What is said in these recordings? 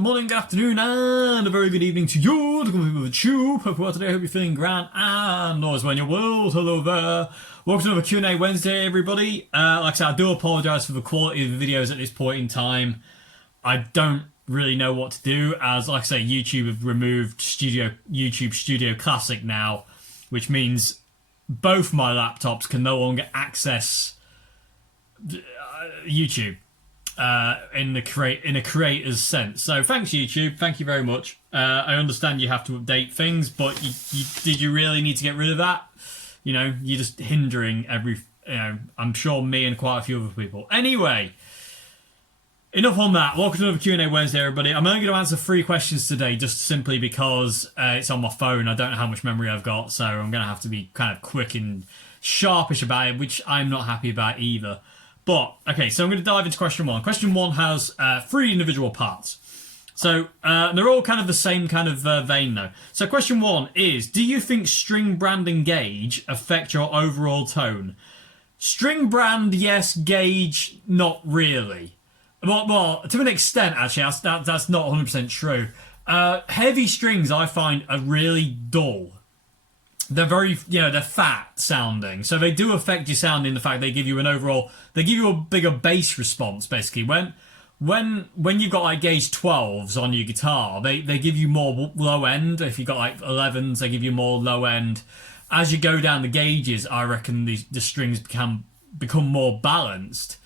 good morning, good afternoon, and a very good evening to you. Welcome to the tube. Hope you're well today. Hope you're feeling grand and always well in your world. Hello there. Welcome to another Q&A Wednesday, everybody. Like I said, I do apologise for the quality of the videos at this point in time. I don't really know what to do, as like I say, YouTube have removed YouTube Studio Classic now, which means both my laptops can no longer access YouTube. In a creator's sense. So thanks YouTube, thank you very much. I understand you have to update things, but did you really need to get rid of that? You know, you're just hindering I'm sure me and quite a few other people. Anyway, enough on that. Welcome to another Q&A Wednesday, everybody. I'm only going to answer 3 questions today, just simply because it's on my phone. I don't know how much memory I've got, so I'm going to have to be kind of quick and sharpish about it, which I'm not happy about either. But, okay, so I'm going to dive into question 1. Question 1 has 3 individual parts. So, they're all kind of the same kind of vein, though. So question 1 is, do you think string brand and gauge affect your overall tone? String brand, yes. Gauge, not really. Well, to an extent, actually, that's not 100% true. Heavy strings, I find, are really dull. They're very, they're fat sounding. So they do affect your sound in the fact they give you a bigger bass response, basically. When you've got like gauge 12s on your guitar, they give you more low end. If you've got like 11s, they give you more low end. As you go down the gauges, I reckon the strings become more balanced.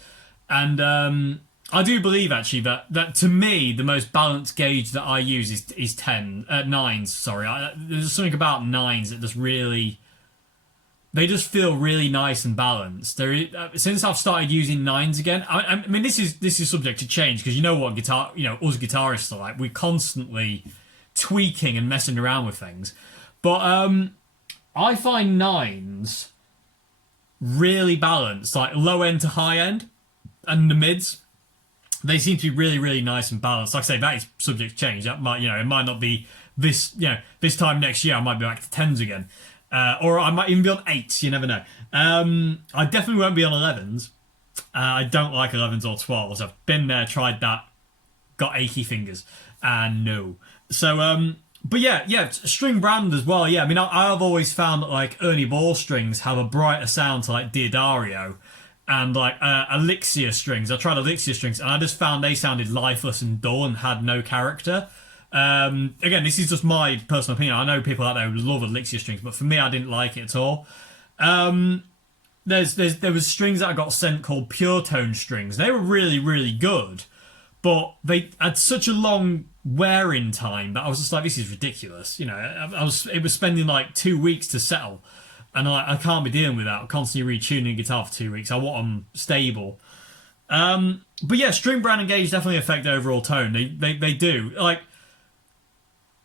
And I do believe actually that to me the most balanced gauge that I use is 9s. Sorry, there's something about 9s that they just feel really nice and balanced. Since I've started using 9s again, I mean this is subject to change because you know what us guitarists are like. We're constantly tweaking and messing around with things, but I find 9s really balanced, like low end to high end, and the mids. They seem to be really, really nice and balanced. Like I say, that is subject to change. That might, it might not be this time next year. I might be back to 10s again, or I might even be on 8s. You never know. I definitely won't be on 11s. I don't like 11s or 12s. I've been there, tried that, got achy fingers, and no. So, but yeah, string brand as well. Yeah, I mean, I've always found that like Ernie Ball strings have a brighter sound to like Diodario. And like Elixir strings. I tried Elixir strings and I just found they sounded lifeless and dull and had no character. Again, this is just my personal opinion. I know people out there who love Elixir strings, but for me, I didn't like it at all. There was strings that I got sent called Pure Tone strings. They were really, really good, but they had such a long wear-in time that I was just like, this is ridiculous. It was spending like 2 weeks to settle. And I can't be dealing with that. I'm constantly retuning a guitar for 2 weeks. I want them stable. But yeah, string brand and gauge definitely affect the overall tone. They do. Like,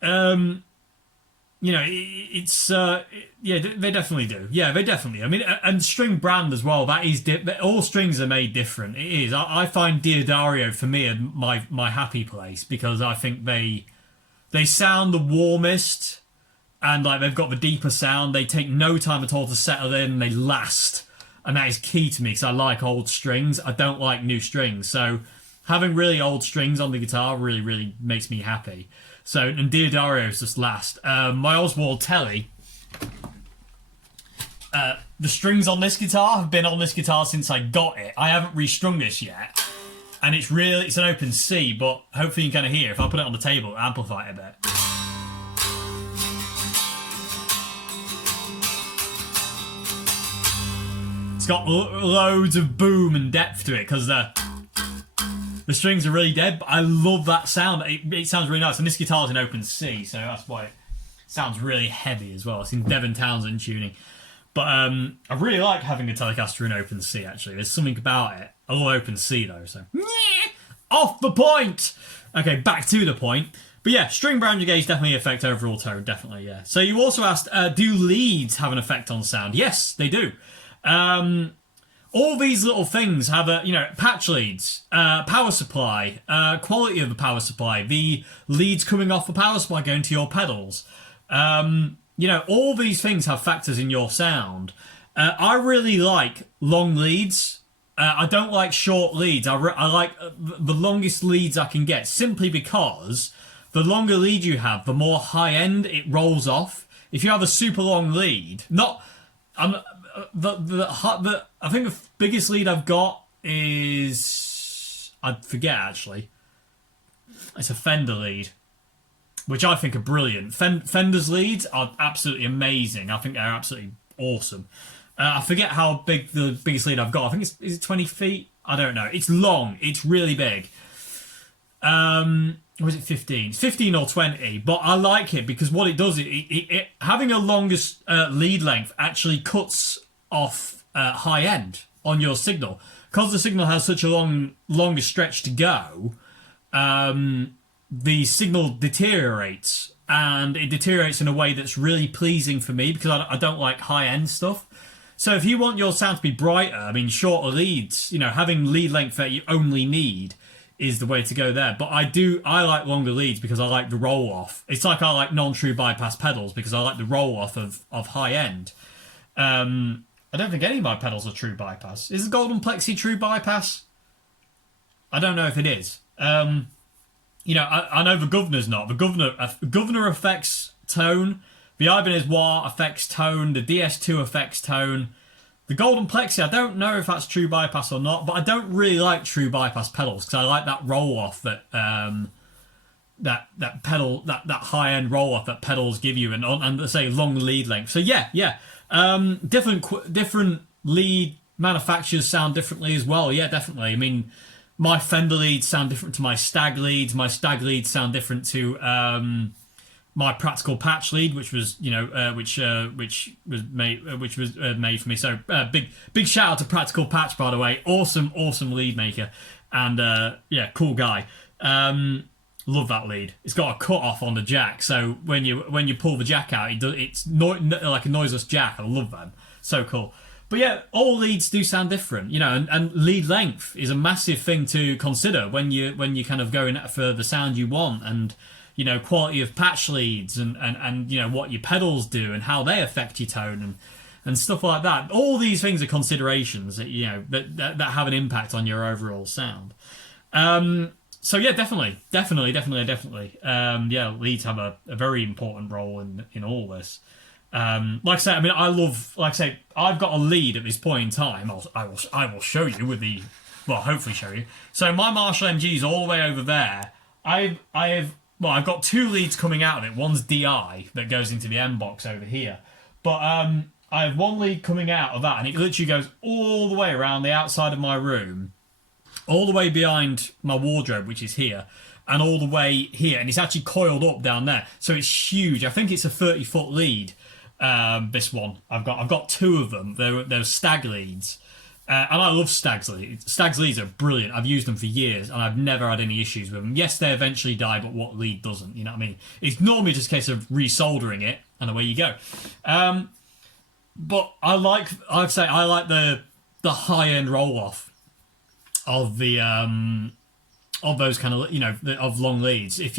they definitely do. Yeah, they definitely. I mean, and string brand as well. That is all strings are made different. It is. I find Diodario for me my happy place because I think they sound the warmest. And like they've got the deeper sound. They take no time at all to settle in. And they last, and that is key to me because I like old strings. I don't like new strings. So having really old strings on the guitar really, really makes me happy. So and Diodarios just last. My Oswald Telly. The strings on this guitar have been on this guitar since I got it. I haven't restrung this yet, and it's an open C. But hopefully you can kind of hear. If I put it on the table, it'll amplify it a bit. Got loads of boom and depth to it because the strings are really dead, but I love that sound. It sounds really nice, and this guitar is an open C, so that's why it sounds really heavy as well. It's in Devon Townsend tuning, but I really like having a Telecaster in open C. Actually, there's something about it. I love open C though, so off the point. Okay, back to the point. But yeah, string brand and gauge definitely affect overall tone. Definitely, yeah. So you also asked, do leads have an effect on sound? Yes, they do. All these little things have patch leads, power supply, quality of the power supply, the leads coming off the power supply going to your pedals. All these things have factors in your sound. I really like long leads. I don't like short leads. I like the longest leads I can get, simply because the longer lead you have, the more high end it rolls off. If you have a super long lead, not I think the biggest lead I've got is, I forget actually. It's a Fender lead, which I think are brilliant. Fender's leads are absolutely amazing. I think they're absolutely awesome. I forget how big the biggest lead I've got. I think is it 20 feet? I don't know. It's long. It's really big. Or is it 15? It's 15 or 20, but I like it because what it does, it having a longest lead length actually cuts off high end on your signal. Because the signal has such a longer stretch to go, the signal deteriorates, and it deteriorates in a way that's really pleasing for me because I don't like high end stuff. So if you want your sound to be brighter, I mean, shorter leads, having lead length that you only need is the way to go there. But I like longer leads because I like the roll off. It's like I like non-true bypass pedals because I like the roll off of high end. I don't think any of my pedals are true bypass. Is the Golden Plexi true bypass? I don't know if it is. I know the Governor's not. The Governor affects tone. The Ibanez Wah affects tone. The DS2 affects tone. The Golden Plexi, I don't know if that's true bypass or not, but I don't really like true bypass pedals because I like that roll off that that pedal, that high end roll off that pedals give you, and let's say long lead length. So yeah. Different lead manufacturers sound differently as well. Yeah, definitely. I mean, my Fender leads sound different to my Stag leads. My Stag leads sound different to my Practical Patch lead, which was which was made for me. So big shout out to Practical Patch, by the way. Awesome lead maker, and cool guy. Love that lead. It's got a cut off on the jack, so when you pull the jack out, it's like a noiseless jack. I love them. So cool. But yeah, all leads do sound different, and lead length is a massive thing to consider when you kind of going for the sound you want, and quality of patch leads, and what your pedals do and how they affect your tone and stuff like that. All these things are considerations that that have an impact on your overall sound. So yeah, definitely. Leads have a very important role in all this. Like I say, I mean, I've got a lead at this point in time. I will show you hopefully show you. So my Marshall MG is all the way over there. I've got two leads coming out of it. One's DI that goes into the M box over here, but I have one lead coming out of that, and it literally goes all the way around the outside of my room, all the way behind my wardrobe, which is here, and all the way here, and it's actually coiled up down there, so it's huge. I think it's a 30-foot lead. This one I've got two of them. They're Stag leads, and I love Stag's leads. Stag's leads are brilliant. I've used them for years, and I've never had any issues with them. Yes, they eventually die, but what lead doesn't? You know what I mean? It's normally just a case of resoldering it, and away you go. But I like the high end roll off of the of those kind of of long leads. If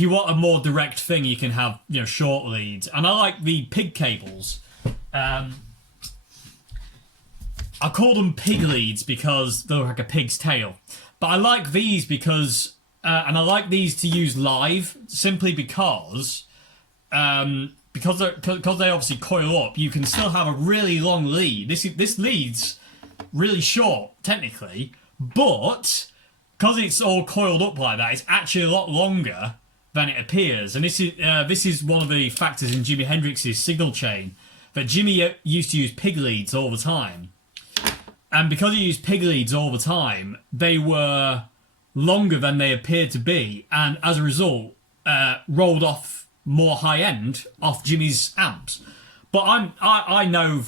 you want a more direct thing, you can have short leads, and I like the pig cables. I call them pig leads because they're like a pig's tail, but I like these because and I like these to use live simply because they obviously coil up. You can still have a really long lead. This lead's really short technically, but because it's all coiled up like that, it's actually a lot longer than it appears. And this is one of the factors in Jimi Hendrix's signal chain, that Jimmy used to use pig leads all the time. And because he used pig leads all the time, they were longer than they appeared to be, and as a result, rolled off more high end off Jimmy's amps. But I know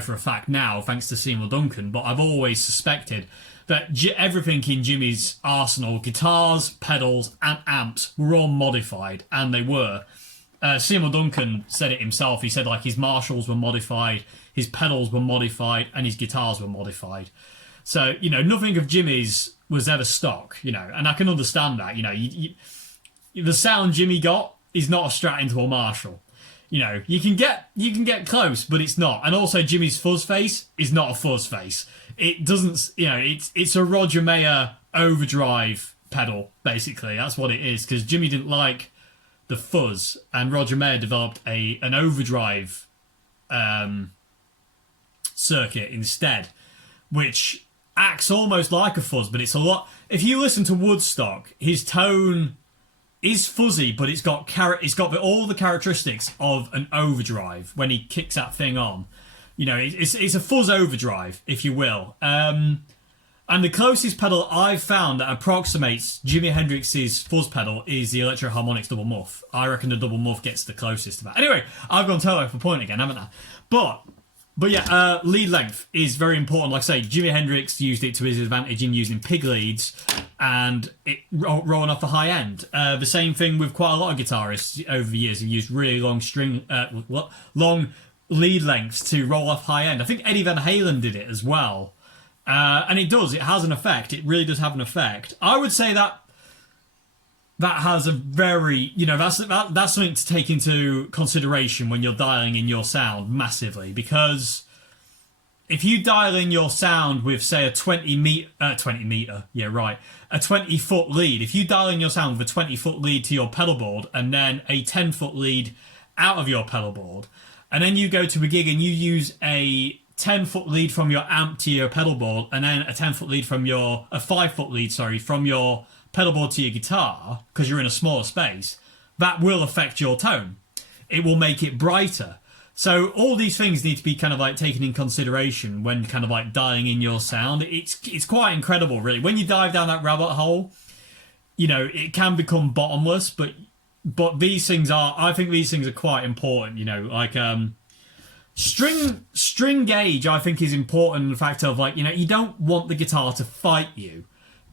for a fact now, thanks to Seymour Duncan, but I've always suspected that everything in Jimmy's arsenal, guitars, pedals, and amps, were all modified, and they were. Seymour Duncan said it himself. He said his Marshalls were modified, his pedals were modified, and his guitars were modified. So nothing of Jimmy's was ever stock. And I can understand that. The sound Jimmy got is not a Strat into a Marshall. You know, you can get close, but it's not. And also, Jimmy's fuzz face is not a fuzz face. It doesn't, you know, it's a Roger Mayer overdrive pedal, basically. That's what it is, because Jimmy didn't like the fuzz, and Roger Mayer developed an overdrive circuit instead, which acts almost like a fuzz, but it's a lot. If you listen to Woodstock, his tone is fuzzy, but it's got all the characteristics of an overdrive when he kicks that thing on. You know, it's a fuzz overdrive, if you will. And the closest pedal I've found that approximates Jimi Hendrix's fuzz pedal is the Electro Harmonix double muff. I reckon the double muff gets the closest to that. Anyway, I've gone totally off the point again, haven't I? But yeah, lead length is very important. Like I say, Jimi Hendrix used it to his advantage in using pig leads and it rolling off the high end. The same thing with quite a lot of guitarists over the years who used really long lead lengths to roll off high end. I think Eddie Van Halen did it as well. And it has an effect. It really does have an effect. I would say that has a very, you know, that's something to take into consideration when you're dialing in your sound massively, because if you dial in your sound with, say, a 20 foot lead, if you dial in your sound with a 20-foot lead to your pedal board and then a 10-foot lead out of your pedal board, and then you go to a gig and you use a 10-foot lead from your amp to your pedal board and then a 5-foot lead from your pedal board to your guitar, because you're in a smaller space, that will affect your tone. It will make it brighter. So all these things need to be kind of like taken in consideration when kind of like dialing in your sound. It's quite incredible, really. When you dive down that rabbit hole, you know, it can become bottomless, but these things I think these things are quite important, you know, like string gauge I think is important in the fact of, like, you know, you don't want the guitar to fight you.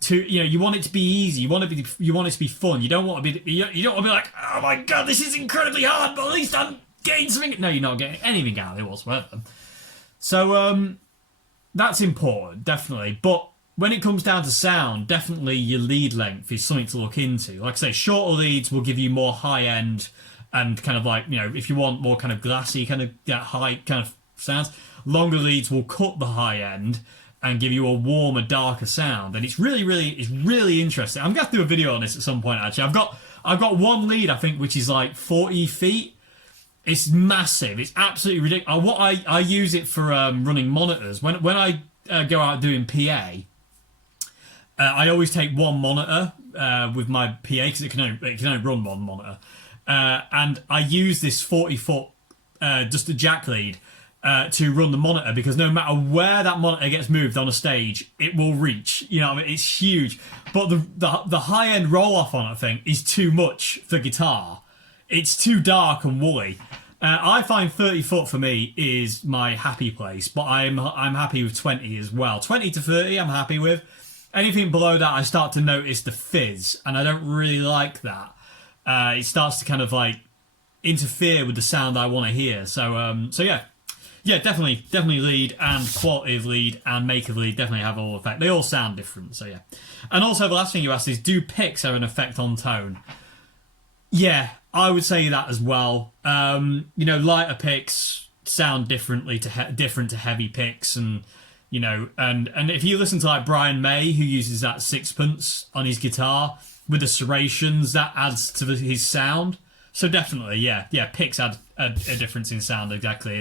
You want it to be easy. You want it to be fun. You don't want to be. You don't want to be like, oh my god, this is incredibly hard, but at least I'm getting something. No, you're not getting anything out of it whatsoever. So that's important, definitely. But when it comes down to sound, definitely your lead length is something to look into. Like I say, shorter leads will give you more high end and kind of like, you know, if you want more kind of glassy, kind of high kind of sounds, longer leads will cut the high end and give you a warmer, darker sound. And it's really interesting. I'm gonna have to do a video on this at some point, actually. I've got one lead, I think, which is like 40 feet. It's massive. It's absolutely ridiculous. I use it for running monitors. When I go out doing PA, I always take one monitor with my PA because it can only run one monitor. And I use this 40-foot just a jack lead to run the monitor, because no matter where that monitor gets moved on a stage, it will reach. You know, I mean, it's huge. But the high end roll off on it thing is too much for guitar. It's too dark and woolly. I find 30 foot for me is my happy place, but I'm happy with 20 as well. 20 to 30, I'm happy with. Anything below that, I start to notice the fizz, and I don't really like that. It starts to kind of like interfere with the sound I want to hear. So yeah, definitely lead and quality of lead and make of lead definitely have all effect. They all sound different, so yeah. And also the last thing you asked is, do picks have an effect on tone? Yeah, I would say that as well. You know, lighter picks sound different to heavy picks, and you know, and if you listen to like Brian May, who uses that sixpence on his guitar with the serrations, that adds to his sound. So definitely, yeah, picks add a difference in sound, exactly,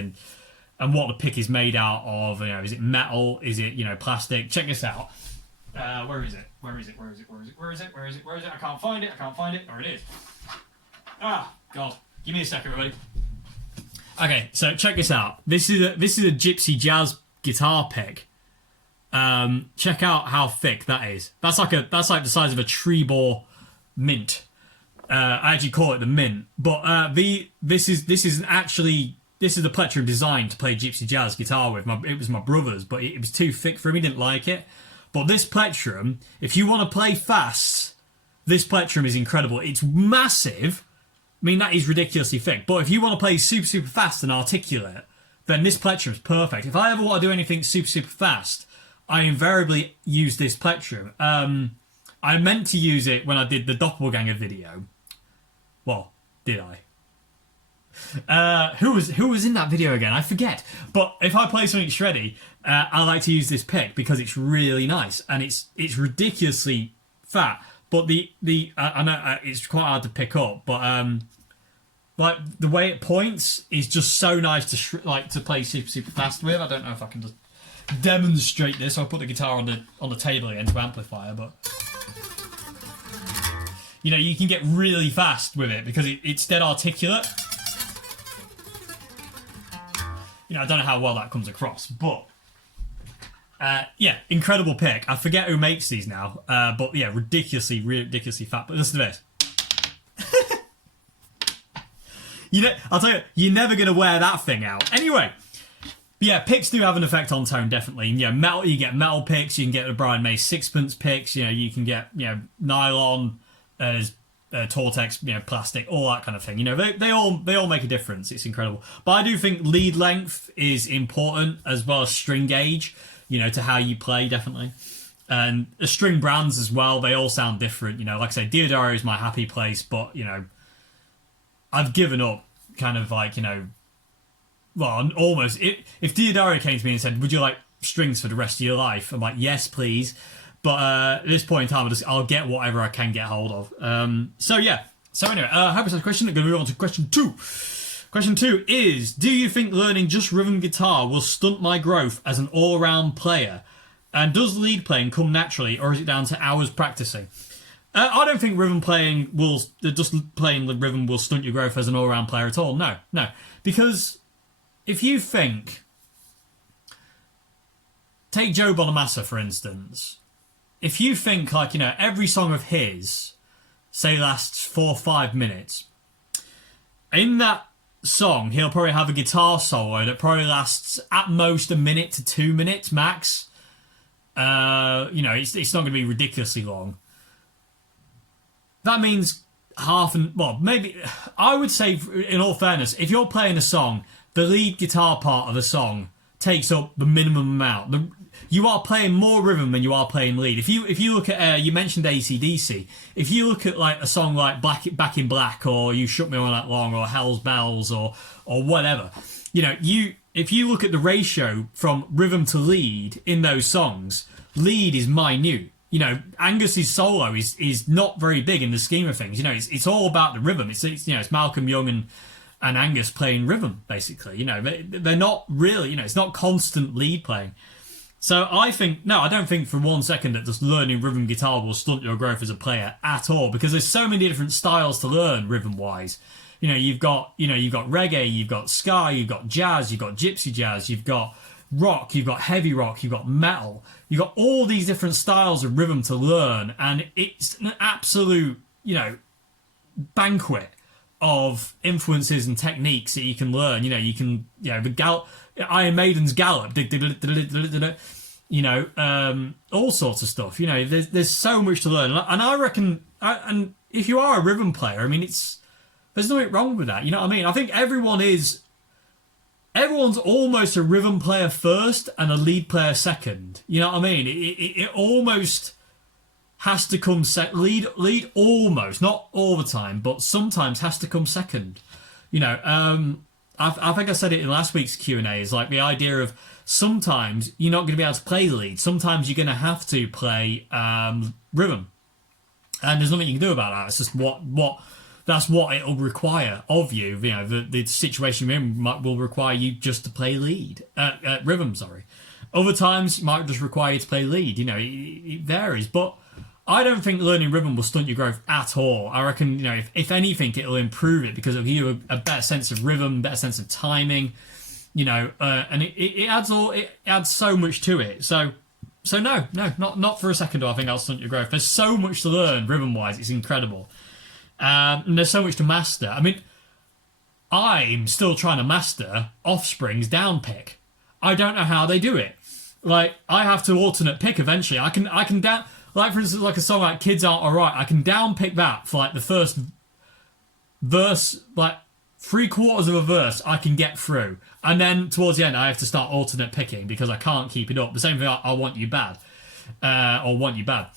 and what the pick is made out of. You know, is it metal? Is it, you know, plastic? Check this out. Where is it? I can't find it. There it is. Ah, God. Give me a second, everybody. Okay, so check this out. This is a Gypsy Jazz guitar pick. Check out how thick that is. That's like the size of a Trebor mint. I actually call it the mint, but this is the plectrum designed to play Gypsy Jazz guitar with. It was my brother's, but it was too thick for him. He didn't like it. But this plectrum, if you want to play fast, this plectrum is incredible. It's massive. I mean, that is ridiculously thick. But if you want to play super, super fast and articulate, then this plectrum is perfect. If I ever want to do anything super, super fast, I invariably use this plectrum. I meant to use it when I did the Doppelganger video. Well, did I? Who was in that video again? I forget. But if I play something shreddy, I like to use this pick because it's really nice and it's ridiculously fat. But I know it's quite hard to pick up, but like the way it points is just so nice to play super fast with. I don't know if I can just demonstrate this. I'll put the guitar on the table again to amplifier, but you know, you can get really fast with it because it's dead articulate. You know, I don't know how well that comes across, but yeah, incredible pick. I forget who makes these now, but yeah, ridiculously fat. But listen to this. You know, I'll tell you, you're never going to wear that thing out. Anyway, yeah, picks do have an effect on tone, definitely. You know, metal, you get metal picks, you can get the Brian May sixpence picks, you know, you can get, you know, nylon, Tortex, you know, plastic, all that kind of thing. You know, they all make a difference. It's incredible. But I do think lead length is important as well as string gauge, you know, to how you play, definitely. And the string brands as well, they all sound different. You know, like I say, Diodario is my happy place, but, you know, I've given up kind of like, you know, well, almost. If Diodario came to me and said, would you like strings for the rest of your life? I'm like, yes, please. But at this point in time, I'll get whatever I can get hold of. So, yeah. So, anyway, happy to question. I'm going to move on to question 2. Question 2 is, do you think learning just rhythm guitar will stunt my growth as an all-round player? And does lead playing come naturally, or is it down to hours practicing? I don't think just playing the rhythm will stunt your growth as an all-round player at all. No. Because if you think, take Joe Bonamassa, for instance. If you think, like, you know, every song of his, say, lasts 4 or 5 minutes, in that song, he'll probably have a guitar solo that probably lasts at most 1 minute to 2 minutes max. You know, it's not going to be ridiculously long. That means maybe, I would say, in all fairness, if you're playing a song, the lead guitar part of the song takes up the minimum amount. You are playing more rhythm than you are playing lead. If you look at, you mentioned AC/DC, if you look at like a song like Back in Black, or You Shook Me All Night Long, or Hell's Bells, or whatever, you know, if you look at the ratio from rhythm to lead in those songs, lead is minute. You know, Angus's solo is not very big in the scheme of things. You know, it's all about the rhythm. It's you know, it's Malcolm Young and Angus playing rhythm, basically. You know, they're not really, you know, it's not constant lead playing. So I don't think for 1 second that just learning rhythm guitar will stunt your growth as a player at all, because there's so many different styles to learn rhythm wise. You know, you've got reggae, you've got ska, you've got jazz, you've got gypsy jazz, you've got rock, you've got heavy rock, you've got metal, you've got all these different styles of rhythm to learn, and it's an absolute, you know, banquet of influences and techniques that you can learn. You know, you can, you know, Iron Maiden's Gallop, you know, all sorts of stuff. You know, there's so much to learn, and I reckon, and if you are a rhythm player, I mean, there's nothing wrong with that. You know what I mean? I think everyone's almost a rhythm player first and a lead player second. You know what I mean? It almost has to come lead almost, not all the time, but sometimes has to come second. You know, I think I said it in last week's Q&A, is like the idea of sometimes you're not going to be able to play lead. Sometimes you're going to have to play rhythm. And there's nothing you can do about that. It's just that's what it'll require of you. You know, the situation you're in will require you just to play lead. Rhythm, sorry. Other times it might just require you to play lead. You know, it varies. But I don't think learning rhythm will stunt your growth at all. I reckon, you know, if anything, it'll improve it, because it'll give you a better sense of rhythm, better sense of timing, you know, and it adds so much to it. So no, not for a second do I think I'll stunt your growth. There's so much to learn rhythm-wise. It's incredible. And there's so much to master. I mean, I'm still trying to master Offspring's down pick. I don't know how they do it. Like, I have to alternate pick eventually. I can down, like, for instance, like a song like Kids Aren't Alright, I can down pick that for like the first verse, like 3/4 of a verse I can get through. And then towards the end I have to start alternate picking because I can't keep it up. The same thing, I Want You Bad, or Want You Bad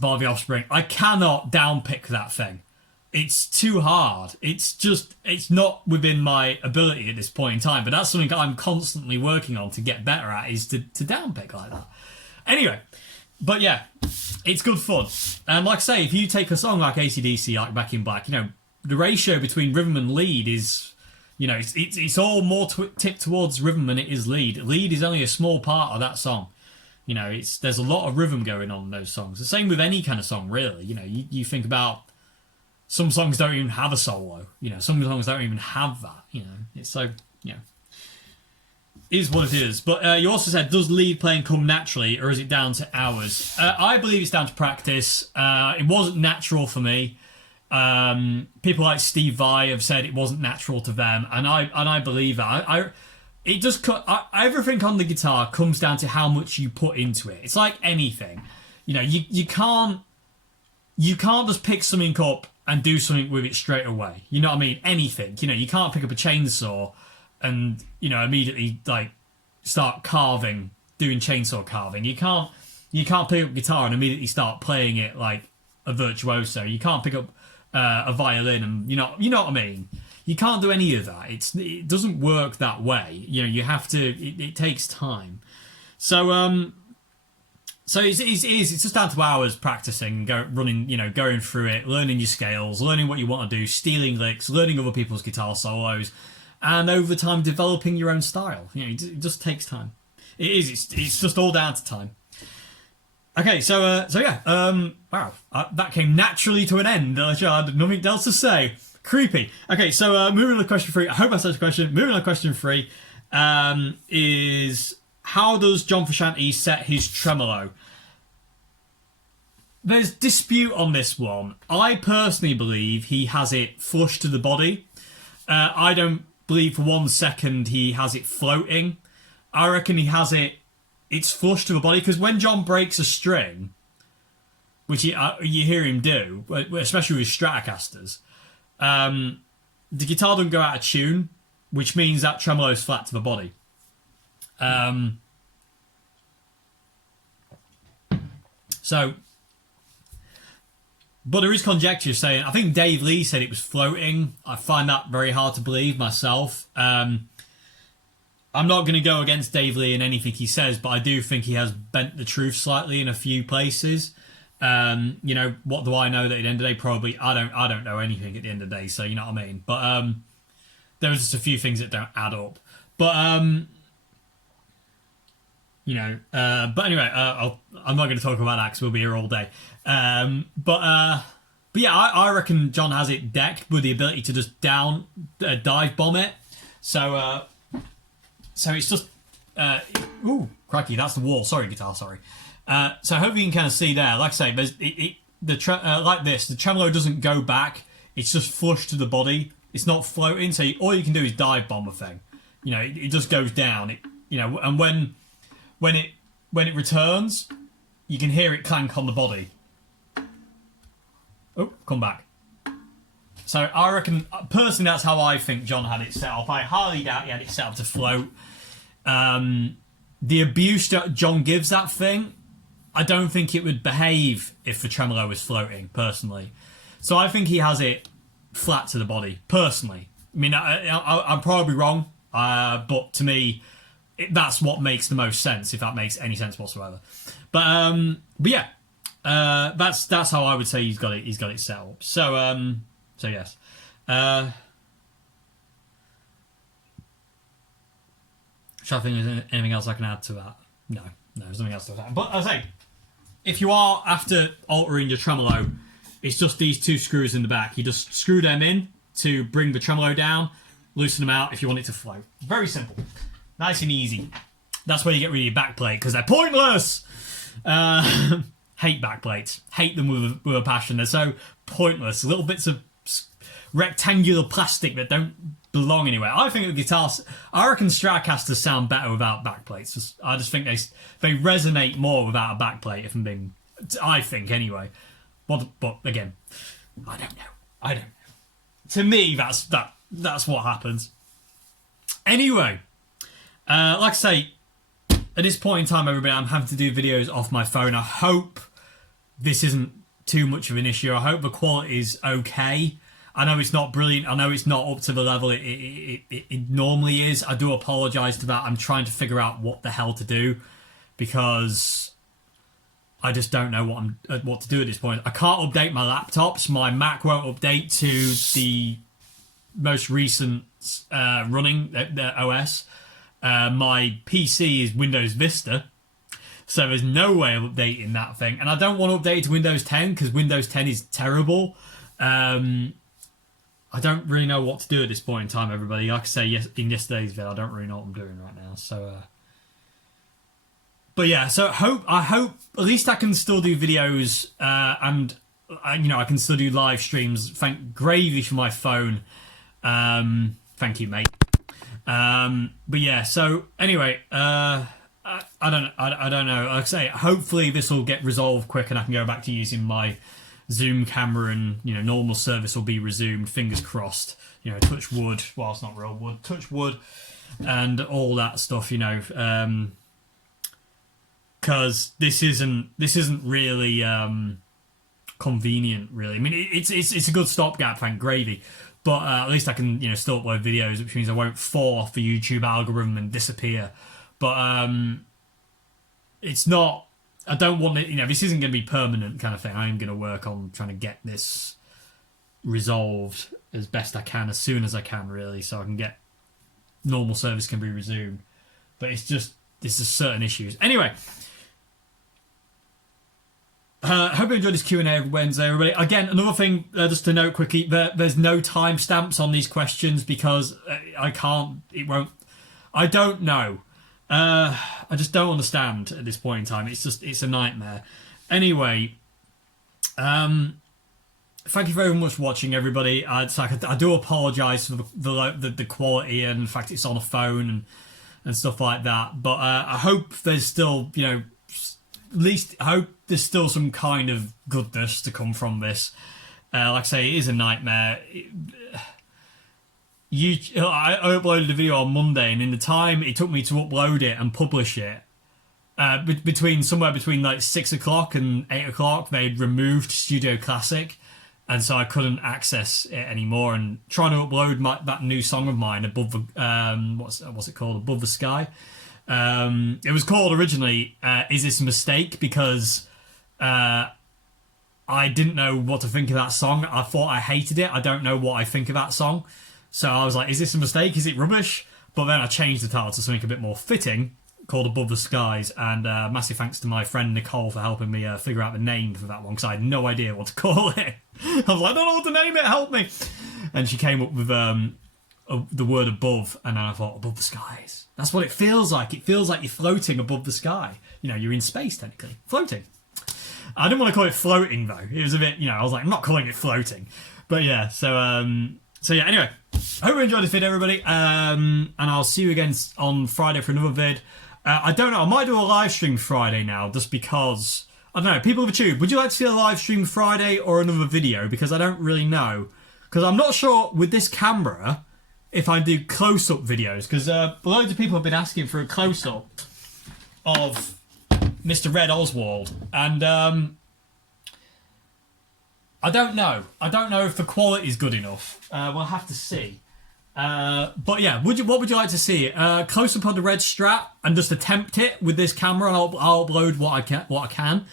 by The Offspring. I cannot down pick that thing. it's too hard. It's not within my ability at this point in time, but that's something I'm constantly working on to get better at, is to downpick like that. Anyway, but yeah, it's good fun. And like I say, if you take a song like AC/DC, like Back in Black, the ratio between rhythm and lead is, it's all more tipped towards rhythm than it is lead. Lead is only a small part of that song. There's a lot of rhythm going on in those songs. The same with any kind of song, really. You think about some songs don't even have a solo. Some songs don't even have that. It's so, is what it is. But you also said, does lead playing come naturally, or is it down to hours? I believe it's down to practice. It wasn't natural for me. People like Steve Vai have said it wasn't natural to them, and I believe that. It just everything on the guitar comes down to how much you put into it. It's like anything, you can't just pick something up and do something with it straight away. You know what I mean? Anything. You can't pick up a chainsaw and immediately like start doing chainsaw carving. You can't pick up a guitar and immediately start playing it like a virtuoso. You can't pick up a violin and you know what I mean. You can't do any of that. It doesn't work that way. You have to. It takes time. So it's just down to hours practicing, going through it, learning your scales, learning what you want to do, stealing licks, learning other people's guitar solos, and over time developing your own style. It just takes time. It's just all down to time. Okay, so yeah, wow, that came naturally to an end. I had nothing else to say. Creepy. Okay, so moving on to question 3. I hope I answered the question. Moving on to question 3 is, how does John Frusciante set his tremolo? There's dispute on this one. I personally believe he has it flush to the body. I don't believe for 1 second he has it floating. I reckon he has it's flush to the body, because when John breaks a string, which you hear him do, especially with Stratocasters, the guitar doesn't go out of tune, which means that tremolo is flat to the body. But there is conjecture saying, I think Dave Lee said it was floating. I find that very hard to believe myself. I'm not going to go against Dave Lee in anything he says, but I do think he has bent the truth slightly in a few places. What do I know that at the end of the day? Probably I don't know anything at the end of the day, so you know what I mean. But there was just a few things that don't add up. But but anyway, I'm not going to talk about that because we'll be here all day. But yeah, I reckon John has it decked with the ability to just dive bomb it. So it's just ooh, crikey, that's the wall. Sorry, guitar. Sorry. So hopefully you can kind of see there. Like I say, there's like this. The tremolo doesn't go back. It's just flush to the body. It's not floating. So all you can do is dive bomb a thing. It just goes down. And when it returns, you can hear it clank on the body. Oh, come back. So I reckon, personally, that's how I think John had it set up. I highly doubt he had it set up to float. The abuse that John gives that thing, I don't think it would behave if the tremolo was floating, personally. So I think he has it flat to the body, personally. I mean, I'm probably wrong, but to me, that's what makes the most sense, if that makes any sense whatsoever. But yeah, that's how I would say he's got it set up. So yes. Should I think there's anything else I can add to that? No, there's nothing else to add. But I say, if you are after altering your tremolo, it's just these 2 screws in the back. You just screw them in to bring the tremolo down, loosen them out if you want it to float. Very simple. Nice and easy. That's where you get rid of your backplate, because they're pointless! Hate backplates. Hate them with a passion. They're so pointless. Little bits of rectangular plastic that don't belong anywhere. I think the guitars, I reckon Stratocasters sound better without backplates. I just think they resonate more without a backplate, if I'm being, I think anyway. But again, I don't know. To me, that's what happens. Anyway, like I say, at this point in time, everybody, I'm having to do videos off my phone. I hope this isn't too much of an issue. I hope the quality is okay. I know it's not brilliant. I know it's not up to the level it normally is. I do apologise to that. I'm trying to figure out what the hell to do because I just don't know what to do at this point. I can't update my laptops. My Mac won't update to the most recent running the OS. My PC is Windows Vista, so there's no way of updating that thing. And I don't want to update it to Windows 10 because Windows 10 is terrible. I don't really know what to do at this point in time, everybody. Like I say, in yesterday's video, I don't really know what I'm doing right now. So, but yeah, so I hope at least I can still do videos, and I can still do live streams. Thank Gravy for my phone. Thank you, mate. But yeah, so anyway, I don't know. Like I say, hopefully this will get resolved quick, and I can go back to using my Zoom camera, and normal service will be resumed. Fingers crossed. Touch wood. Well, it's not real wood. Touch wood, and all that stuff. Because this isn't really convenient. Really, I mean, it's a good stopgap. Thank Gravy. But at least I can, still upload videos, which means I won't fall off the YouTube algorithm and disappear. But it's not. I don't want it. This isn't going to be permanent kind of thing. I am going to work on trying to get this resolved as best I can, as soon as I can, really, so I can get normal service can be resumed. But it's just certain issues. Anyway. Hope you enjoyed this Q&A every Wednesday, everybody. Again, another thing, just to note quickly, there's no timestamps on these questions because I don't know. I just don't understand at this point in time. It's a nightmare. Anyway, thank you very much for watching, everybody. I do apologise for the quality and the fact it's on a phone and stuff like that. But I hope there's still, at least I hope there's still some kind of goodness to come from this. Like I say, it is a nightmare. I uploaded a video on Monday, and in the time it took me to upload it and publish it, somewhere between like 6 o'clock and 8 o'clock, they'd removed Studio Classic, and so I couldn't access it anymore. And trying to upload that new song of mine, Above the what's it called, Above the Sky. It was called originally Is This a Mistake? Because I didn't know what to think of that song. I thought I hated it. I don't know what I think of that song. So I was like, is this a mistake? Is it rubbish? But then I changed the title to something a bit more fitting, called Above the Skies. And massive thanks to my friend Nicole for helping me figure out the name for that one, because I had no idea what to call it. I was like, I don't know what to name it, help me. And she came up with the word above, and then I thought, above the skies. That's what it feels like. It feels like you're floating above the sky. You're in space, technically. Floating. I didn't want to call it floating, though. It was a bit, I was like, I'm not calling it floating. But yeah, so yeah, anyway. Hope you enjoyed this video, everybody. And I'll see you again on Friday for another vid. I don't know. I might do a live stream Friday now, just because, I don't know, people of the tube, would you like to see a live stream Friday or another video? Because I don't really know. Because I'm not sure with this camera if I do close-up videos. Because loads of people have been asking for a close-up of Mr. Red Oswald. And I don't know. I don't know if the quality is good enough. We'll have to see. But yeah, what would you like to see? Close up on the red Strat and just attempt it with this camera, and I'll upload what I can.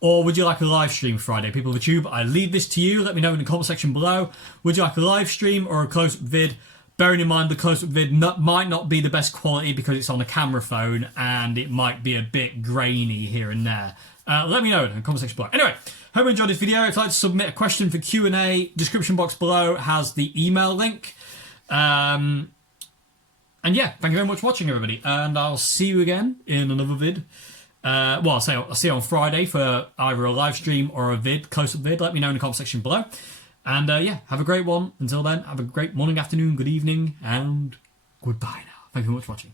Or would you like a live stream Friday? People of the tube, I leave this to you. Let me know in the comment section below. Would you like a live stream or a close-up vid? Bearing in mind the close-up vid might not be the best quality because it's on a camera phone and it might be a bit grainy here and there. Let me know in the comment section below. Anyway, hope you enjoyed this video. If you'd like to submit a question for Q&A, description box below has the email link. And yeah, thank you very much for watching, everybody. And I'll see you again in another vid. I'll see you on Friday for either a live stream or a vid, close-up vid. Let me know in the comment section below. And yeah, have a great one. Until then, have a great morning, afternoon, good evening, and goodbye now. Thank you very much for watching.